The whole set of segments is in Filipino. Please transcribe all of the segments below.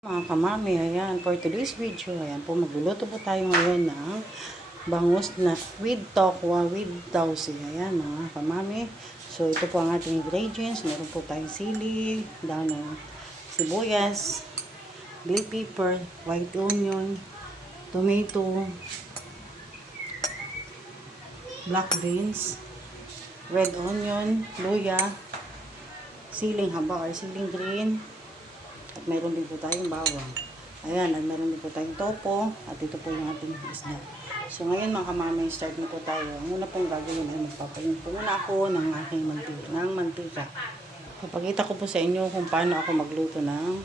Mga kamami, ayan, for today's video, ayan po, magluluto po tayo ngayon ng bangus na with tokwa, with tausi, ayan mga kamami. So, ito po ang ating ingredients. Meron po tayong sili, dahon ng sibuyas, bell pepper, white onion, tomato, black beans, red onion, luya, siling haba or siling green, at mayroon din po tayong bawang. Ayan, at mayroon din po tayong topo. At ito po yung ating isda. So ngayon mga kamamay, start na po tayo. Ang una pong gagawin ay magpapayin po muna ako ng aking mantika. Papakita ko po sa inyo kung paano ako magluto ng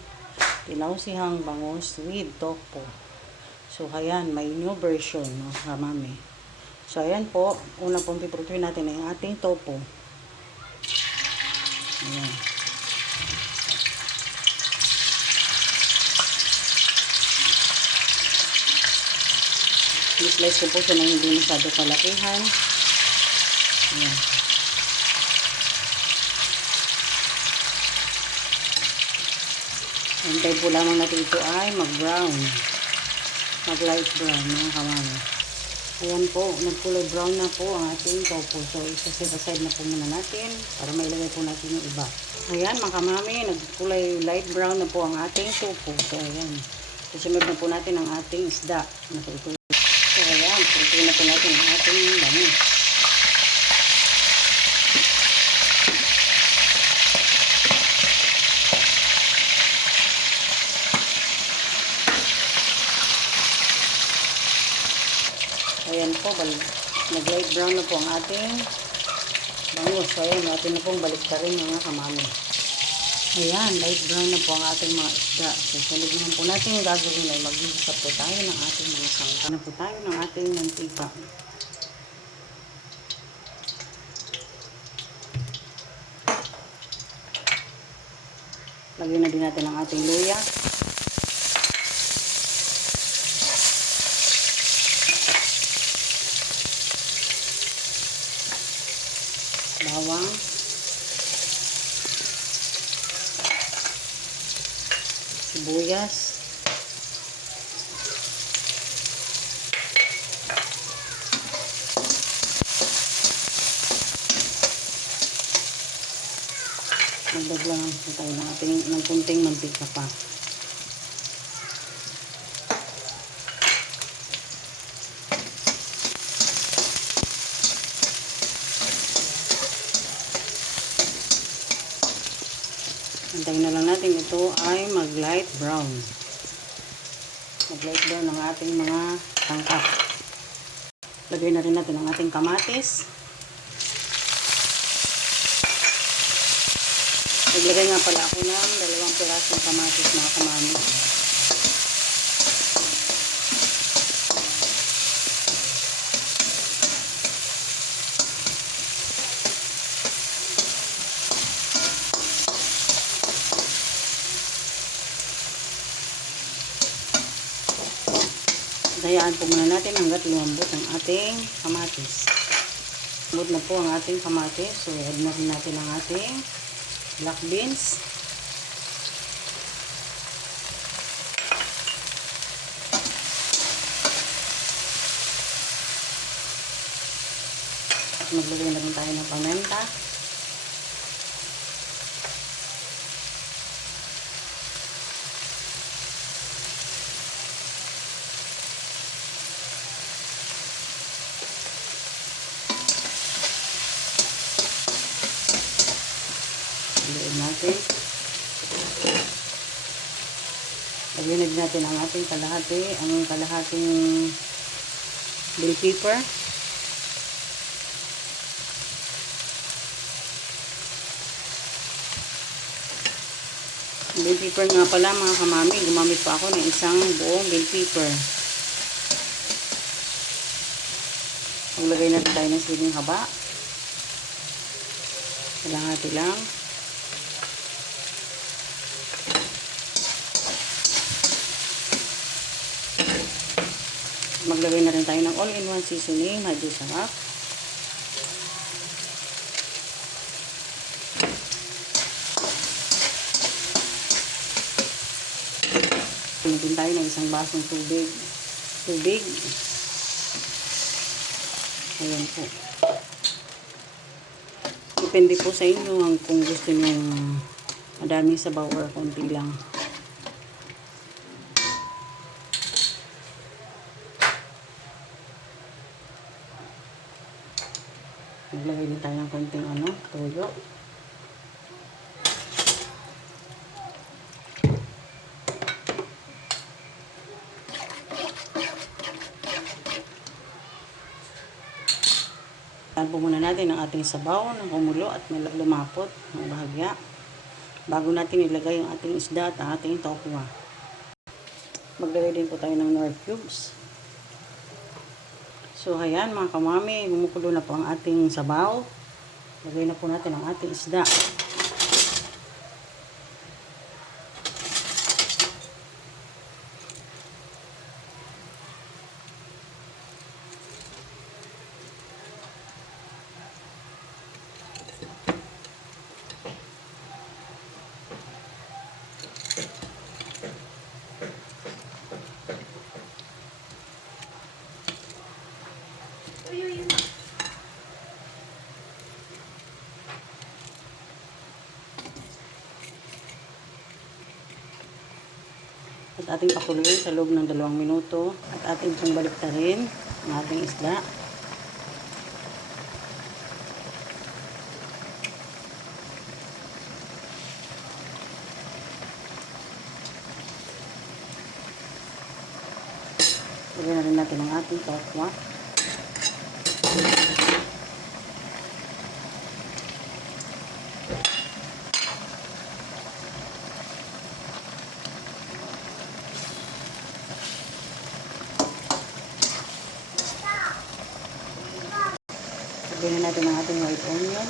tinausihang bangus with topo. So ayan, may new version mga kamamay. So ayan po, una pong piprituin natin ay ating topo. Ayan. I-slice ko po siya na hindi masyado kalakihan. Ayan. Antay po lamang natin ito ay mag-brown. Mag-light brown mga kamami. Ayan po, nagkulay brown na po ang ating tofu. So, isa-set aside na po muna natin para mailagay po natin yung iba. Ayan mga kamami, nagkulay light brown na po ang ating tofu. So, ayan. Susunod na po natin ang ating isda. So, ayan, prituin na po natin ang ating bangus. Ayan po, nag-light brown na po ang ating bangus. So, ayan, natin na pong baliktarin mga kamami. Ayan, light brown na po ang ating mga isda. So, sunod naman po natin yung gagawin ay mag-isa po tayo ng ating mga sangka. Na po tayo ng ating mantika. Lagyan na din natin ang ating luya. Bawang. Sibuyas. Magdaglang tayo ng kunting mantika pa. Antayin na lang natin ito ay mag-light brown. Mag-light brown ang ating mga tangkap. Lagay na rin natin ang ating kamatis. Naglagay nga pala ako ng 2 pirasong kamatis mga kamami. Hayaan po muna natin hanggat lumambot ang ating kamatis. Lumambot na po ang ating kamatis. So, add na rin natin ang ating black beans. At maglagay na rin tayo ng paminta. Lagyan natin. Lagyan natin ang ating kalahating bell pepper. Bell pepper nga pala mga kamami, gumamit pa ako ng isang buong bell pepper. Maglagay natin tayo ng siling haba. Kalahati lang. Maglagay na rin tayo ng all-in-one seasoning, Hadi Sarap. Pili din tayo ng isang basong tubig. Ayan po. Depende po sa inyo kung gusto niyo madaming sabaw or konti lang. Maglagay din tayo ng konting toyo. Tahan po muna natin ang ating sabaw ng kumulo at lumapot ng bahagya bago natin ilagay ang ating isda at ang ating tokwa. Maglagay din po tayo ng nor cubes. So ayan mga kamami, gumukulo na po ang ating sabaw. Lagay na po natin ang ating isda. At ating pakuluin sa loob ng 2 minuto. At ating pong baliktarin ang ating isda. Lagyan na rin natin ang ating tokwa. Lagyan na natin ang ating white onion.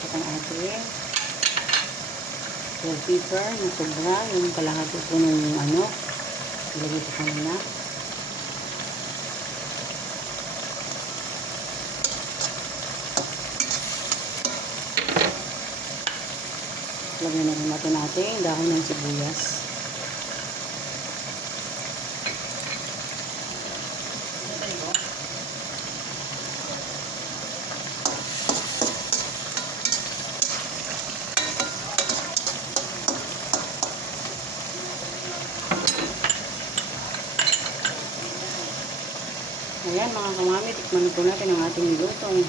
At ang ating bell pepper na sobra, yung kalahati po ng ilagay ko kanina. Lagyan na rin natin ating dahon ng sibuyas. Ayan mga kamami, tikman na po natin ang ating nilutong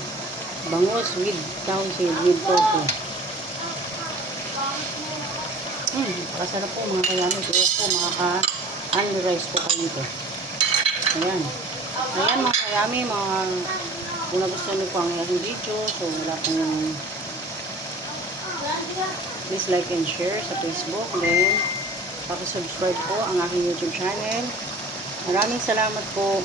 bangus with tausi with tofu. Kasarap po mga kayami. Kaya po makaka-unrice po kayo nito. Ayan. Ayan mga kayami, kung nagustuhan niyo po ang aking video, so wala pong please like and share sa Facebook. Then, pakisubscribe po ang aking YouTube channel. Maraming salamat po.